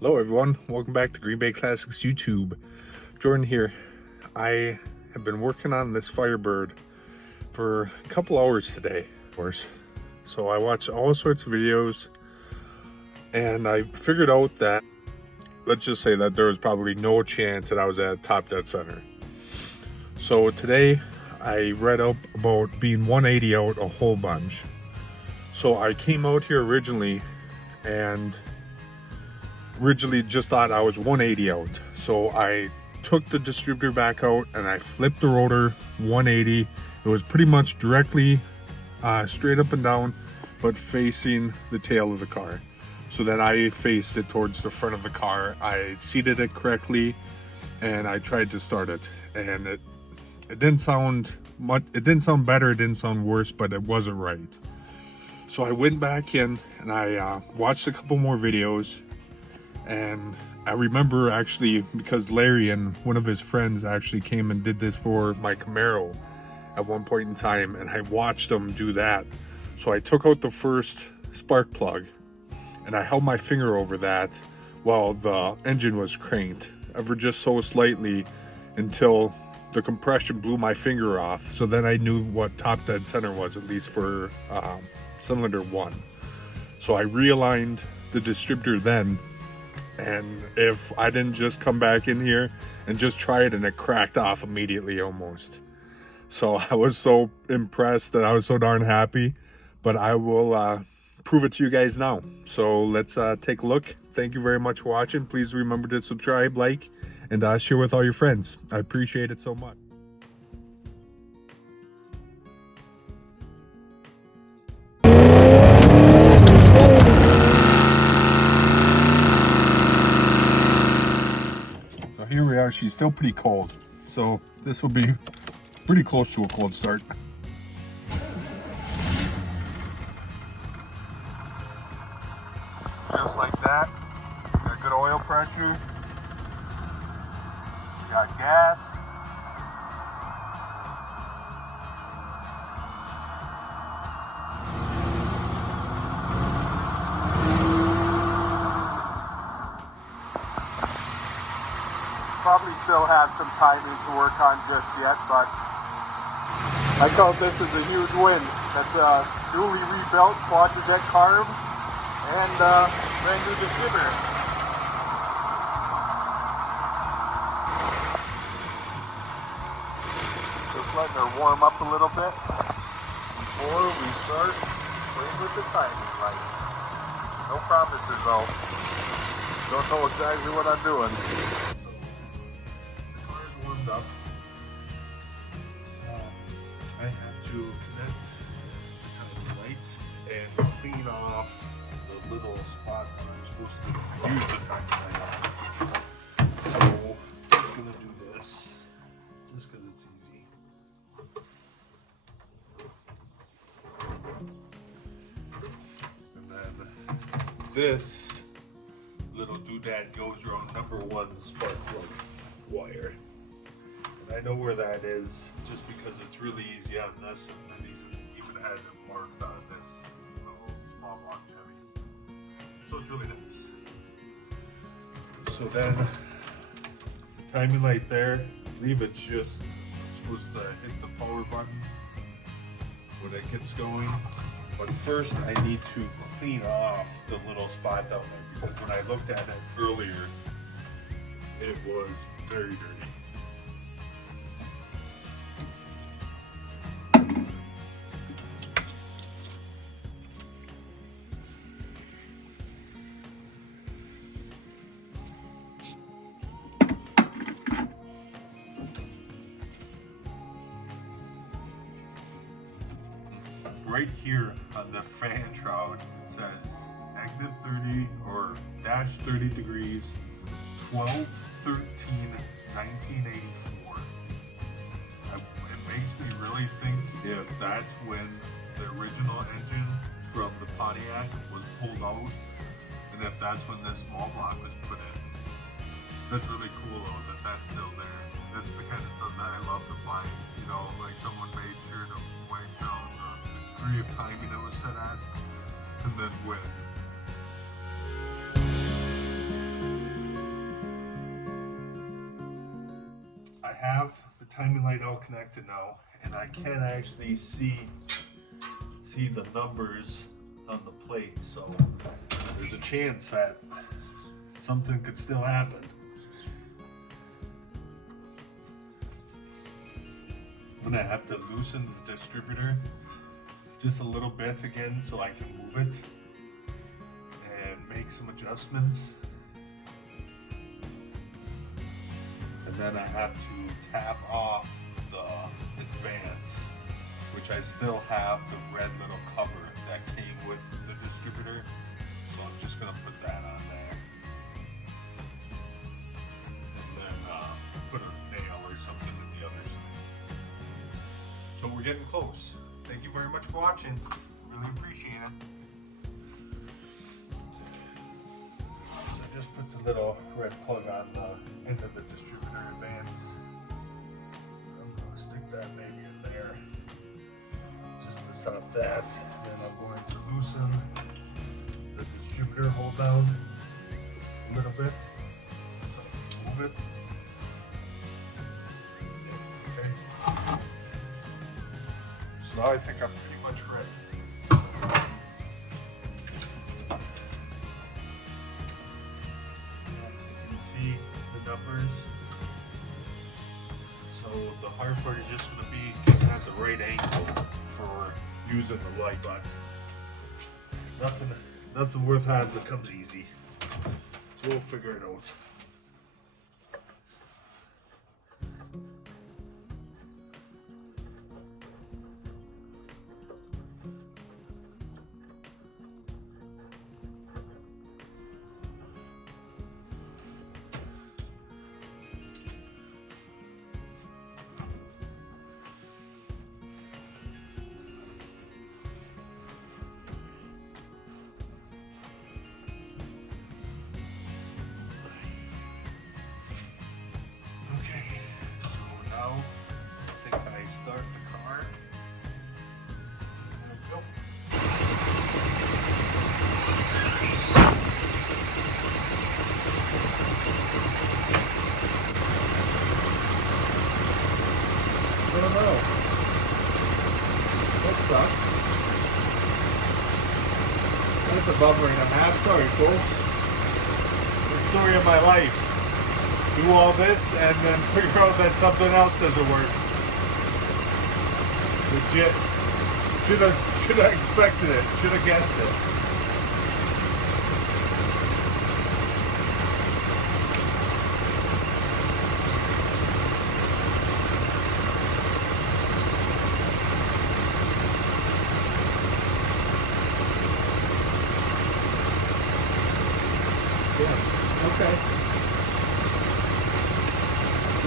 Hello everyone, welcome back to Green Bay Classics YouTube. Jordan here. I have been working on this Firebird for a couple hours today, of course. So I watched all sorts of videos and I figured out that, let's just say that there was probably no chance that I was at top dead center. So today I read up about being 180 out a whole bunch. So I came out here originally just thought I was 180 out. So I took the distributor back out and I flipped the rotor 180. It was pretty much directly straight up and down, but facing the tail of the car. So then I faced it towards the front of the car. I seated it correctly and I tried to start it, and it didn't sound much. It didn't sound better, it didn't sound worse, but it wasn't right. So I went back in and I watched a couple more videos. And I remember actually, because Larry and one of his friends actually came and did this for my Camaro at one point in time, and I watched them do that. So I took out the first spark plug and I held my finger over that while the engine was cranked, ever just so slightly, until the compression blew my finger off. So then I knew what top dead center was, at least for cylinder 1. So I realigned the distributor then. And if I didn't just come back in here and just try it, and it cracked off immediately almost. So I was so impressed and I was so darn happy, but I will prove it to you guys now. So let's take a look. Thank you very much for watching. Please remember to subscribe, like, and share with all your friends. I appreciate it so much. Here we are. She's still pretty cold, so this will be pretty close to a cold start. Just like that. Got good oil pressure. Got gas. Probably still have some timing to work on just yet, but I count this as a huge win. That's a newly rebuilt QuadraJet Carb and brand new distributor. Just letting her warm up a little bit before we start playing with the timing light. No promises though. Don't know exactly what I'm doing. Up. I have to connect the timing light and clean off the little spot that I'm supposed to use the timing light on. So I'm just gonna do this just because it's easy. And then this little doodad goes around number 1 spark plug wire. I know where that is just because it's really easy on this, and it even has it marked on this little small block Chevy. So it's really nice. So then the timing light there, I believe it's just supposed to hit the power button when it gets going. But first I need to clean off the little spot down there, because when I looked at it earlier, it was very dirty. Right here on the fan shroud, it says -30 or -30 degrees, 12/13/1984. It makes me really think if that's when the original engine from the Pontiac was pulled out, and if that's when this small block was put in. That's really cool though, that that's still there. That's the kind of stuff that I love to find. You know, like someone made sure to point down the degree of timing it was set at, and then when. I have the timing light all connected now, and I can actually see the numbers on the plate, so there's a chance that something could still happen. I'm gonna have to loosen the distributor just a little bit again so I can move it and make some adjustments. And then I have to tap off the advance, which I still have the red little cover that came with the distributor. So I'm just gonna put that on there. And then put a nail or something to the other side. So we're getting close. Thank you very much for watching. Really appreciate it. I just put the little red plug on the end of the distributor advance. I'm going to stick that maybe in there just to stop that. Then I'm going to loosen the distributor hold down a little bit. So move it. Okay. So now I think I'm pretty much ready. See the numbers. So the hard part is just going to be getting at the right angle for using the light, but nothing worth having that comes easy. So we'll figure it out. Start the car. There we go. I don't know. That sucks. That's a bummer and a half. Sorry, folks. The story of my life. Do all this and then figure out that something else doesn't work. Legit. Should have expected it. Should have guessed it. Yeah. Okay.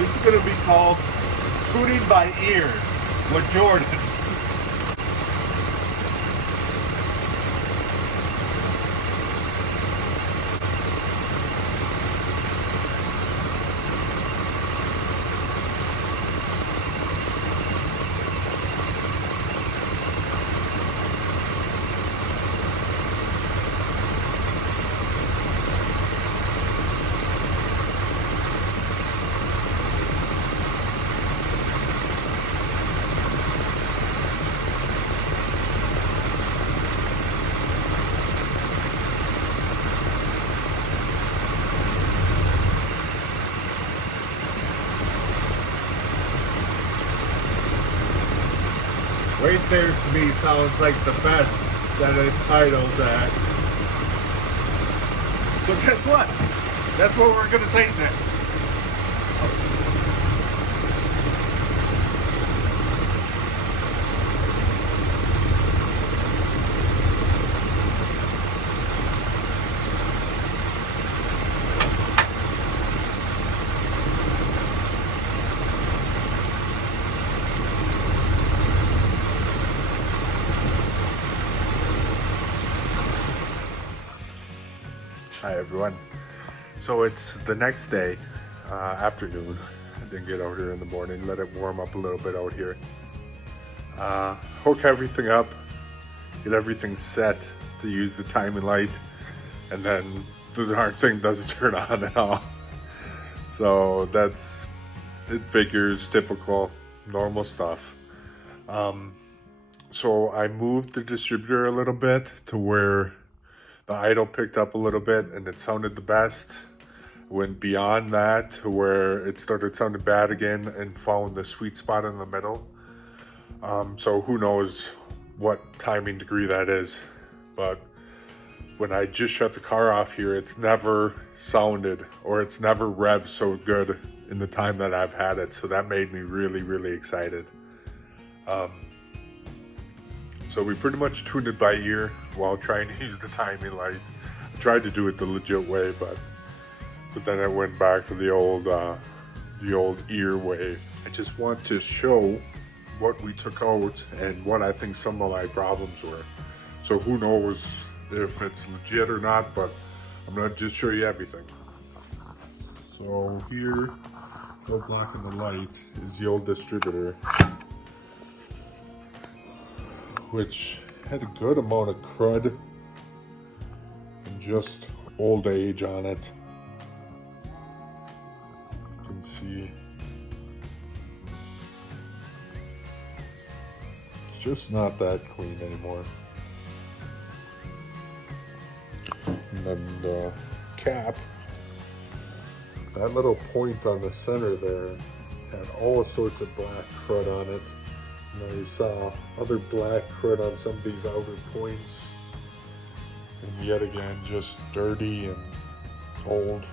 This is going to be called tuning by ear. With Jordan. Right there to me sounds like the best that it's idled at. So guess what? That's what we're going to tighten it. Hi everyone. So it's the next day, afternoon. I didn't get out here in the morning, let it warm up a little bit out here. Hook everything up, get everything set to use the timing light, and then the darn thing doesn't turn on at all. So that's it figures, typical, normal stuff. So I moved the distributor a little bit to where the idle picked up a little bit and it sounded the best. Went beyond that to where it started sounding bad again and found the sweet spot in the middle. So who knows what timing degree that is, but when I just shut the car off here, it's never sounded, or it's never revved so good in the time that I've had it. So that made me really, really excited. So we pretty much tuned it by ear while trying to use the timing light. I tried to do it the legit way, but then I went back to the old ear way. I just want to show what we took out and what I think some of my problems were. So who knows if it's legit or not, but I'm gonna just show you everything. So here, no blocking the light, is the old distributor, which had a good amount of crud and just old age on it. You can see it's just not that clean anymore. And then the cap, that little point on the center there had all sorts of black crud on it. And I saw other black crud on some of these outer points. And yet again, just dirty and old.